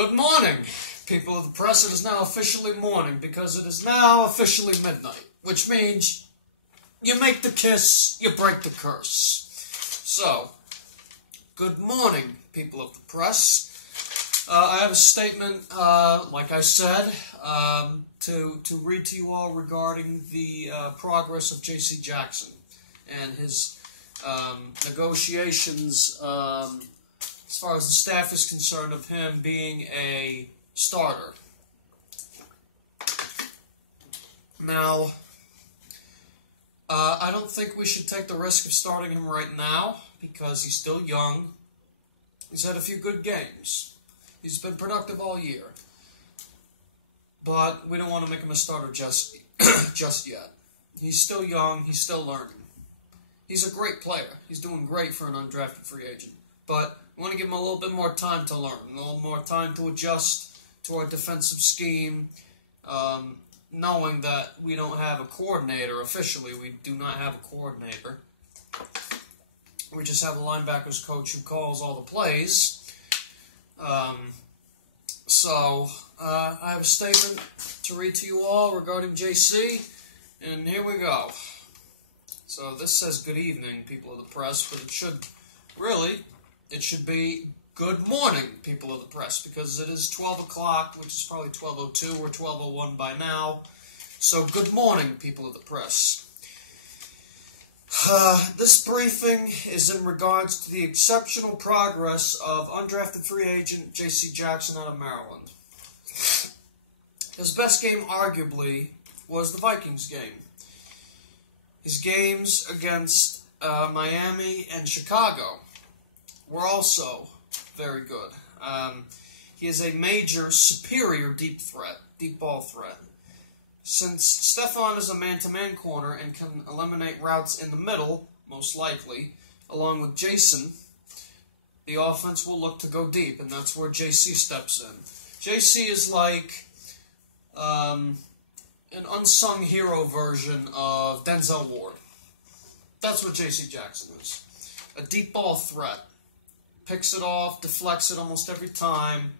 Good morning, people of the press. It is now officially morning because it is now officially midnight, which means you make the kiss, you break the curse. So, good morning, people of the press. I have a statement, like I said, to read to you all regarding the progress of JC Jackson and his negotiations as far as the staff is concerned of him being a starter. Now, I don't think we should take the risk of starting him right now because he's still young. He's had a few good games. He's been productive all year. But we don't want to make him a starter just yet. He's still young. He's still learning. He's a great player. He's doing great for an undrafted free agent. But we want to give him a little bit more time to learn, a little more time to adjust to our defensive scheme, knowing that we don't have a coordinator officially. We do not have a coordinator. We just have a linebackers coach who calls all the plays. So I have a statement to read to you all regarding JC, and here we go. So this says good evening, people of the press, but it should be good morning, people of the press, because it is 12 o'clock, which is probably 12:02 or 12:01 by now. So good morning, people of the press. This briefing is in regards to the exceptional progress of undrafted free agent JC Jackson out of Maryland. His best game, arguably, was the Vikings game. His games against Miami and Chicago were also very good. He is a major, superior deep ball threat. Since Stefan is a man-to-man corner and can eliminate routes in the middle, most likely, along with Jason, the offense will look to go deep, and that's where JC steps in. JC is like an unsung hero version of Denzel Ward. That's what JC Jackson is. A deep ball threat. Picks it off, deflects it almost every time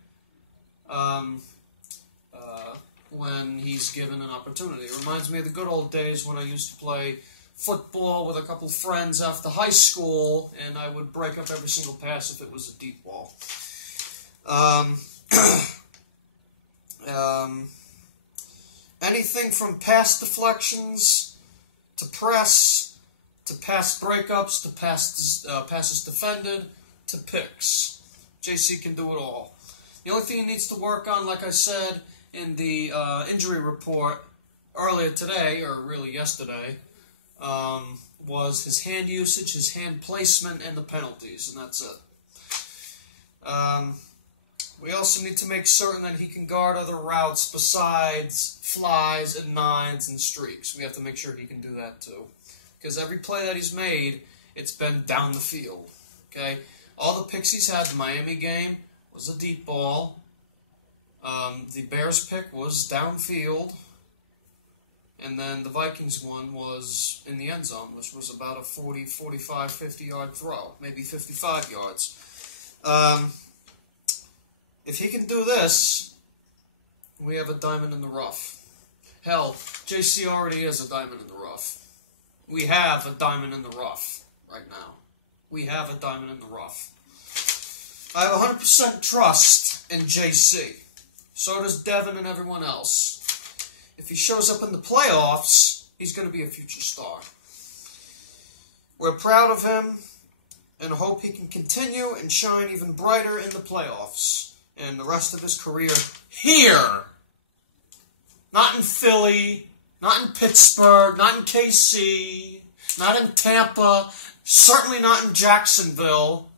when he's given an opportunity. It reminds me of the good old days when I used to play football with a couple friends after high school, and I would break up every single pass if it was a deep ball. Anything from pass deflections to press to pass breakups to passes defended to picks. JC can do it all. The only thing he needs to work on, like I said in the injury report earlier today, or really yesterday, was his hand usage, his hand placement, and the penalties, and that's it. We also need to make certain that he can guard other routes besides flies and nines and streaks. We have to make sure he can do that too. Because every play that he's made, it's been down the field. Okay? All the picks he's had, the Miami game was a deep ball. The Bears pick was downfield. And then the Vikings one was in the end zone, which was about a 40, 45, 50-yard throw. Maybe 55 yards. If he can do this, we have a diamond in the rough. Hell, JC already is a diamond in the rough. We have a diamond in the rough right now. We have a diamond in the rough. I have 100% trust in JC. So does Devin and everyone else. If he shows up in the playoffs, he's going to be a future star. We're proud of him and hope he can continue and shine even brighter in the playoffs and the rest of his career here. Not in Philly, not in Pittsburgh, not in KC, not in Tampa, certainly not in Jacksonville,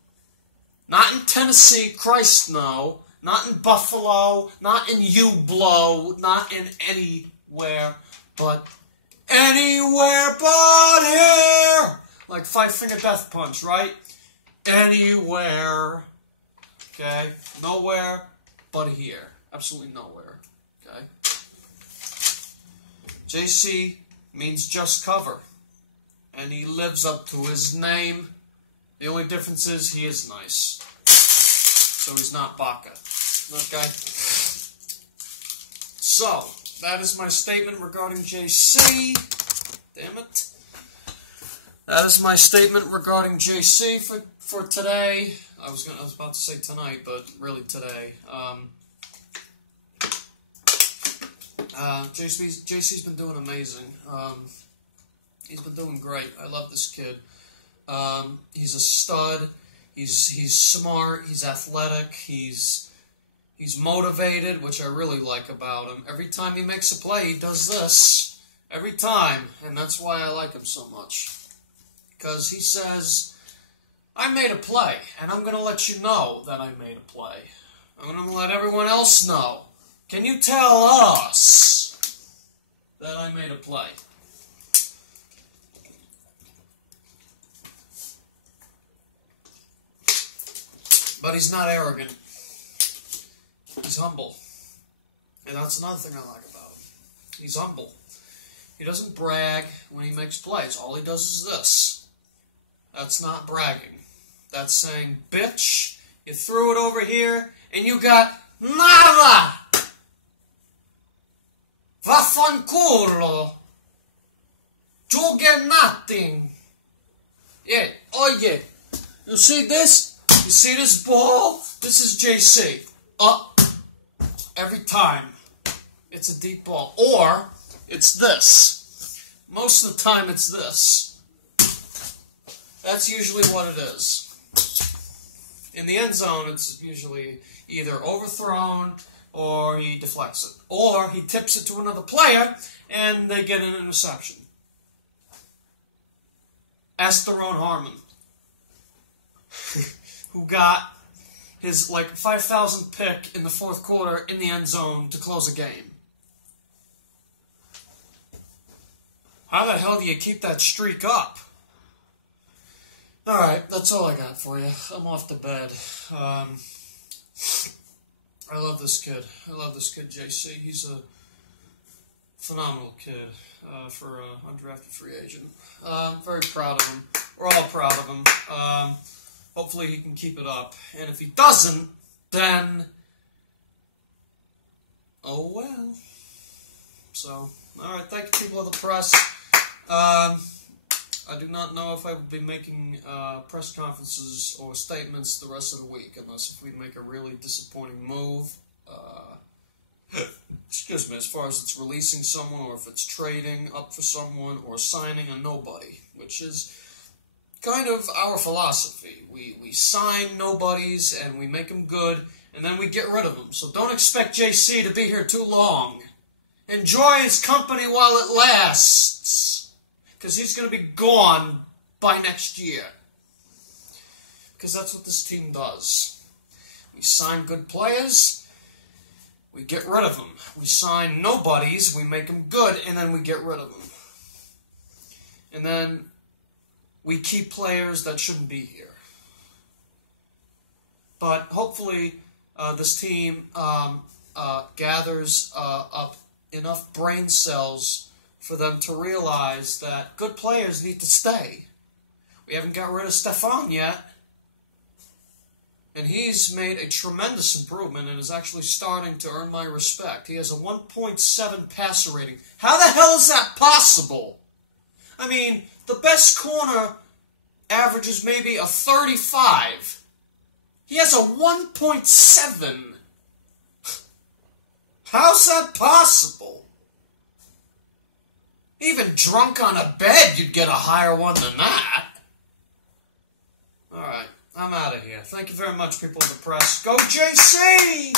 not in Tennessee, Christ no, not in Buffalo, not in Ublo, not in anywhere but here. Like Five Finger Death Punch, right? Anywhere. Okay? Nowhere but here. Absolutely nowhere. Okay? JC means just cover. And he lives up to his name. The only difference is he is nice. So he's not Baca. Okay. So, that is my statement regarding JC. Damn it. That is my statement regarding JC for today. I was about to say tonight, but really today. JC's been doing amazing. He's been doing great. I love this kid. He's a stud. He's smart. He's athletic. He's motivated, which I really like about him. Every time he makes a play, he does this. Every time. And that's why I like him so much. Because he says, I made a play, and I'm going to let you know that I made a play. I'm going to let everyone else know. Can you tell us that I made a play? But he's not arrogant. He's humble. And that's another thing I like about him. He's humble. He doesn't brag when he makes plays. All he does is this. That's not bragging. That's saying, bitch, you threw it over here, and you got nada. Vaffanculo. You get nothing. Yeah, oh yeah. You see this? You see this ball? This is JC. Every time. It's a deep ball. Or, it's this. Most of the time, it's this. That's usually what it is. In the end zone, it's usually either overthrown or he deflects it. Or he tips it to another player and they get an interception. Ask Tyrone Harmon, who got his 5,000th pick in the fourth quarter in the end zone to close a game. How the hell do you keep that streak up? Alright, that's all I got for you. I'm off to bed. I love this kid. I love this kid, JC. He's a phenomenal kid for an undrafted free agent. I'm very proud of him. We're all proud of him. Hopefully he can keep it up. And if he doesn't, then... oh well. So, alright, thank you, people of the press. I do not know if I will be making press conferences or statements the rest of the week, unless if we make a really disappointing move. Excuse me, as far as it's releasing someone, or if it's trading up for someone, or signing a nobody, which is kind of our philosophy. We sign nobodies, and we make them good, and then we get rid of them. So don't expect JC to be here too long. Enjoy his company while it lasts. Because he's going to be gone by next year. Because that's what this team does. We sign good players, we get rid of them. We sign nobodies, we make them good, and then we get rid of them. And then we keep players that shouldn't be here. But hopefully this team gathers up enough brain cells for them to realize that good players need to stay. We haven't got rid of Stefan yet. And he's made a tremendous improvement and is actually starting to earn my respect. He has a 1.7 passer rating. How the hell is that possible? I mean, the best corner averages maybe a 35. He has a 1.7. How's that possible? Even drunk on a bed, you'd get a higher one than that. Alright, I'm out of here. Thank you very much, people of the press. Go JC!